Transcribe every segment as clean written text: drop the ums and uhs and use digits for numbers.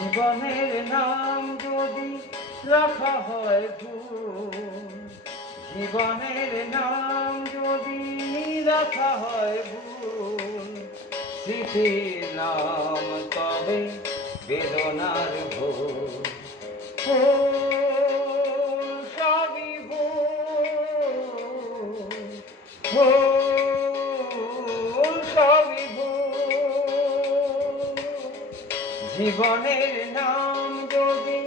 জীবনের নাম যদি রাখা হয় ভুল, জীবনের নাম যদি রাখা হয় ভুল, স্মৃতির নাম তবে বেদনার ভুল। সবই ভুল, সবই ভুল। জীবনের নাম যদি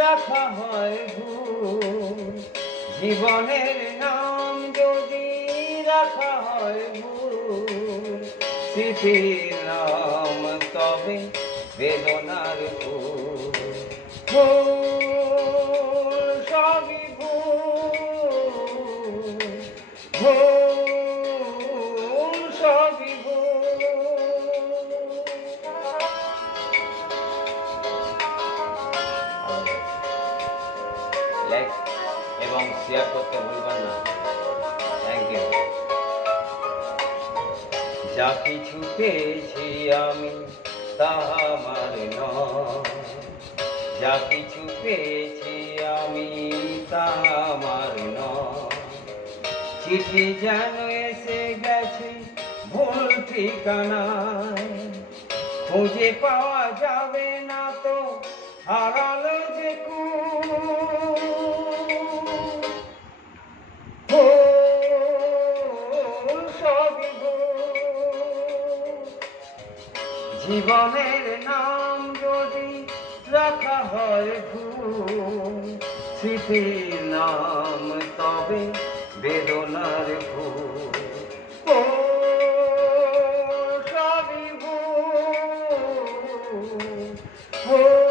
রাখা হয় ভুল, জীবনের নাম যদি রাখা হয় ভুল, স্মৃতির নাম তবে বেদনার ভুল। ভুল, সবই ভুল, ভুল, সবই ভুল। লাইক এবং শেয়ার করতে ভুলবেন না। Thank you. যা কিছু পেয়েছি আমি তা আমার নয়, যা কিছু পেয়েছি আমি তা আমার নয়। চিঠি যেন এসে গেছে ভুল ঠিকানায়, খুঁজে পাওয়া যাবে না তো হারালো যে ভুল, সবই ভুল। জীবনের নাম যদি রাখা হয় ভুল, স্মৃতির নাম তবে বেদনার ভুল। সবই ভুল, ভুল।